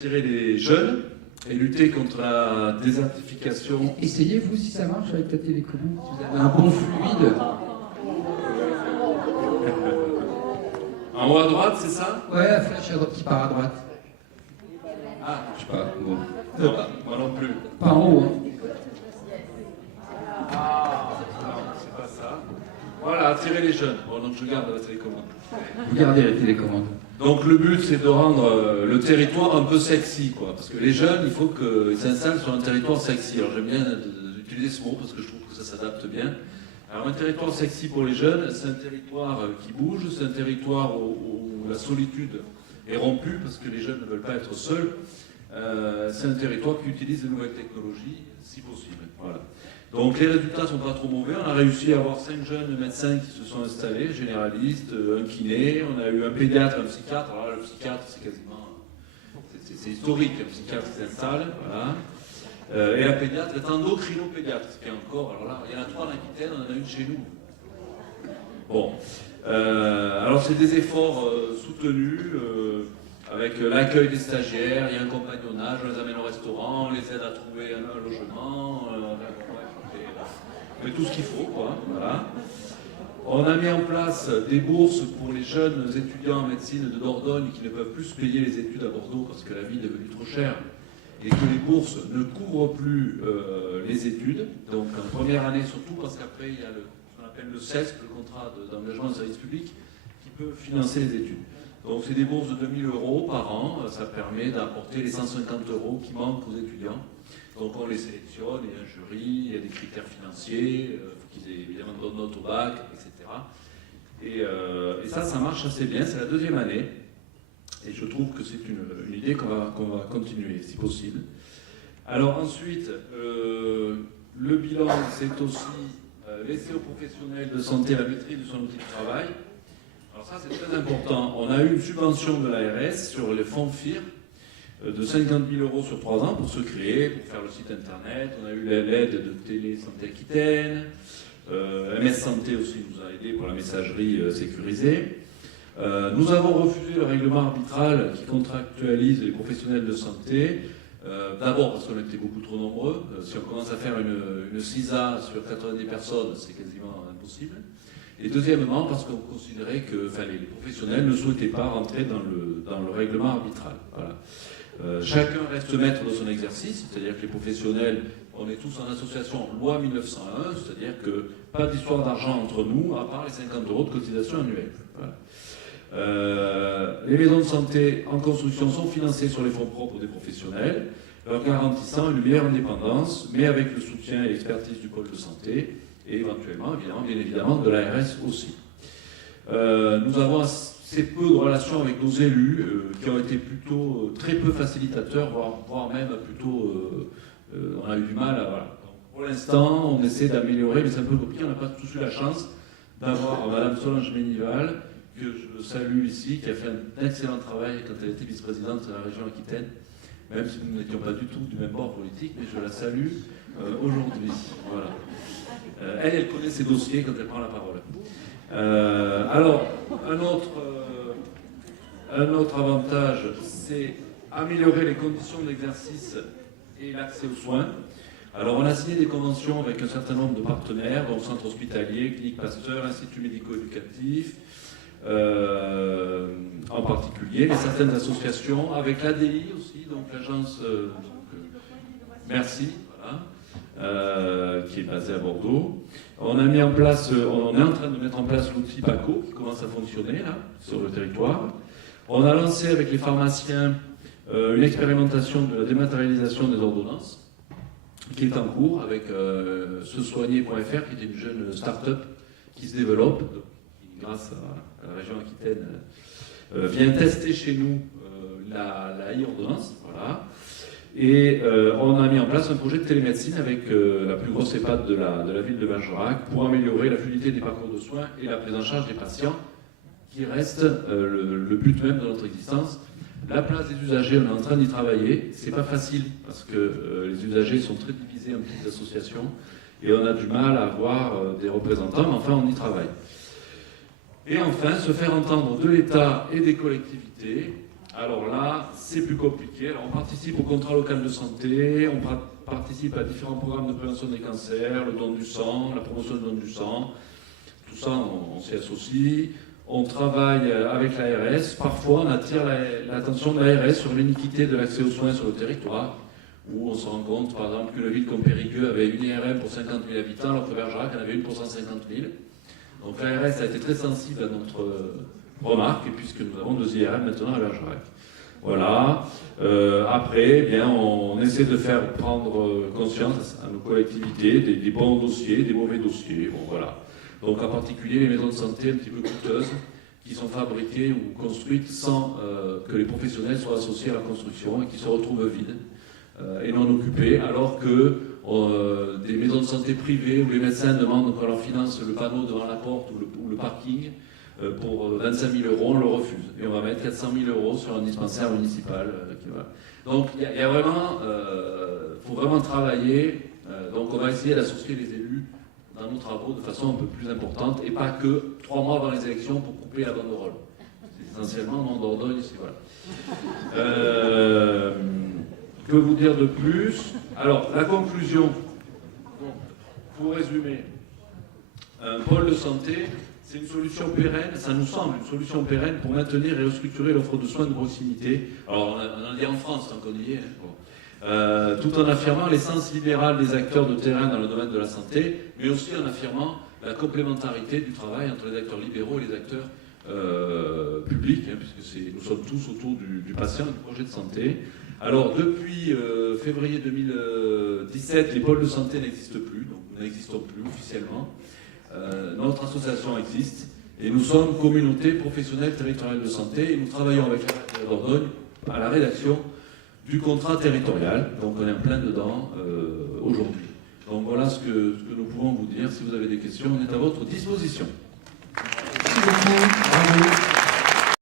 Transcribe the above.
Attirer les jeunes et lutter contre la désertification. Essayez-vous si ça marche avec la télécommande, si vous avez un bon fluide. En haut à droite, c'est ça? Ouais, la flèche qui part à droite. Ah, Je sais pas, bon. non, moi non plus. Pas en haut, hein. Non, c'est pas ça. Voilà, attirer les jeunes. Bon, donc je garde la télécommande. Vous gardez la télécommande. Donc le but, c'est de rendre le territoire un peu sexy, quoi. Parce que les jeunes, il faut qu'ils s'installent sur un territoire sexy. Alors j'aime bien utiliser ce mot parce que je trouve que ça s'adapte bien. Alors un territoire sexy pour les jeunes, c'est un territoire qui bouge, c'est un territoire où la solitude est rompue parce que les jeunes ne veulent pas être seuls. C'est un territoire qui utilise les nouvelles technologies, si possible. Voilà. Donc les résultats sont pas trop mauvais. On a réussi à avoir 5 jeunes médecins qui se sont installés, généralistes, un kiné, on a eu un pédiatre, un psychiatre. Alors là, le psychiatre, c'est quasiment... C'est historique, un psychiatre qui s'installe, voilà. Et la pédiatre est endocrinopédiatre, ce qui est encore... Alors là, il y en a 3 en Aquitaine, on en a une chez nous. Bon. Alors c'est des efforts soutenus, avec l'accueil des stagiaires, il y a un compagnonnage, on les amène au restaurant, on les aide à trouver un logement... mais tout ce qu'il faut, quoi, voilà. On a mis en place des bourses pour les jeunes étudiants en médecine de Dordogne qui ne peuvent plus se payer les études à Bordeaux parce que la vie est devenue trop chère et que les bourses ne couvrent plus les études. Donc en première année surtout parce qu'après il y a ce qu'on appelle le CESP, le contrat d'engagement de service public, qui peut financer les études. Donc c'est des bourses de 2000 € par an, ça permet d'apporter les 150 € qui manquent aux étudiants. Donc on les sélectionne, il y a un jury, il y a des critères financiers, il faut qu'ils aient évidemment de bonnes notes au bac, etc. Et ça marche assez bien, c'est la 2e année. Et je trouve que c'est une idée qu'on va continuer, si possible. Alors ensuite, le bilan, c'est aussi laisser aux professionnels de santé la maîtrise de son outil de travail. Alors ça, c'est très important. On a eu une subvention de l'ARS sur les fonds FIR, de 50 000 € sur 3 ans pour se créer, pour faire le site internet. On a eu l'aide de Télé Santé Aquitaine. MS Santé aussi nous a aidé pour la messagerie sécurisée. Nous avons refusé le règlement arbitral qui contractualise les professionnels de santé. D'abord parce qu'on était beaucoup trop nombreux. Si on commence à faire une CISA sur 90 personnes, c'est quasiment impossible. Et deuxièmement, parce qu'on considérait que les professionnels ne souhaitaient pas rentrer dans le règlement arbitral. Voilà. Chacun reste maître de son exercice, c'est-à-dire que les professionnels, on est tous en association loi 1901, c'est-à-dire que pas d'histoire d'argent entre nous, à part les 50 € de cotisation annuelle. Voilà. Les maisons de santé en construction sont financées sur les fonds propres des professionnels, leur garantissant une meilleure indépendance, mais avec le soutien et l'expertise du pôle de santé, et éventuellement, bien évidemment, de l'ARS aussi. Nous avons assez peu de relations avec nos élus, qui ont été plutôt très peu facilitateurs, voire même plutôt... on a eu du mal à... Voilà. Donc, pour l'instant, on essaie d'améliorer, mais c'est un peu compliqué. On n'a pas tous eu la chance d'avoir Madame Solange Ménival, que je salue ici, qui a fait un excellent travail quand elle était vice-présidente de la région Aquitaine, même si nous n'étions pas du tout du même bord politique, mais je la salue aujourd'hui. Voilà. Elle connaît ses dossiers quand elle prend la parole. Alors, un autre avantage, c'est améliorer les conditions d'exercice et l'accès aux soins. Alors, on a signé des conventions avec un certain nombre de partenaires, donc Centre hospitalier, Clinique Pasteur, Institut médico-éducatif, en particulier, mais certaines associations, avec l'ADI aussi, donc l'agence... merci, voilà, qui est basée à Bordeaux. On est en train de mettre en place l'outil PACO, qui commence à fonctionner, là, sur le territoire. On a lancé avec les pharmaciens une expérimentation de la dématérialisation des ordonnances, qui est en cours avec sesoigner.fr, qui est une jeune start-up qui se développe, qui, grâce à la région Aquitaine, vient tester chez nous la e-ordonnance. Voilà. Et on a mis en place un projet de télémédecine avec la plus grosse EHPAD de la ville de Bergerac pour améliorer la fluidité des parcours de soins et la prise en charge des patients, qui reste le but même de notre existence. La place des usagers, on est en train d'y travailler. C'est pas facile parce que les usagers sont très divisés en petites associations et on a du mal à avoir des représentants, mais enfin on y travaille. Et enfin, se faire entendre de l'État et des collectivités Alors là, c'est plus compliqué. Alors, on participe au contrat local de santé, on participe à différents programmes de prévention des cancers, le don du sang, la promotion du don du sang. Tout ça, on s'y associe. On travaille avec l'ARS. Parfois, on attire l'attention de l'ARS sur l'iniquité de l'accès aux soins sur le territoire, où on se rend compte, par exemple, qu'une ville comme Périgueux avait une IRM pour 50 000 habitants, alors que Bergerac en avait une pour 150 000. Donc l'ARS a été très sensible à notre remarque, et puisque nous avons 2 IRM maintenant à Bergerac. Voilà. Après, eh bien, on essaie de faire prendre conscience à nos collectivités des bons dossiers, des mauvais dossiers. Bon, voilà. Donc en particulier les maisons de santé un petit peu coûteuses, qui sont fabriquées ou construites sans que les professionnels soient associés à la construction et qui se retrouvent vides et non occupées, alors que des maisons de santé privées où les médecins demandent qu'on leur finance le panneau devant la porte ou le parking pour 25 000 €, on le refuse. Et on va mettre 400 000 € sur un dispensaire municipal. Donc il y a vraiment, faut vraiment travailler. Donc on va essayer d'associer les élus dans nos travaux de façon un peu plus importante et pas que 3 mois avant les élections pour couper la banderole. C'est essentiellement non Dordogne, c'est voilà. Que vous dire de plus? Alors, la conclusion, pour résumer, un pôle de santé, c'est une solution pérenne, ça nous semble une solution pérenne pour maintenir et restructurer l'offre de soins de proximité. Alors, on en dit en France, tant qu'on y est, hein, bon. Tout en affirmant l'essence libérale des acteurs de terrain dans le domaine de la santé, mais aussi en affirmant la complémentarité du travail entre les acteurs libéraux et les acteurs publics, hein, puisque nous sommes tous autour du patient et du projet de santé. Alors, depuis février 2017, les pôles de santé n'existent plus, donc nous n'existons plus officiellement. Notre association existe, et nous sommes communauté professionnelle territoriale de santé, et nous travaillons avec la Dordogne à la rédaction du contrat territorial, donc on est en plein dedans aujourd'hui. Donc voilà ce que nous pouvons vous dire. Si vous avez des questions, on est à votre disposition. Merci beaucoup. Bravo.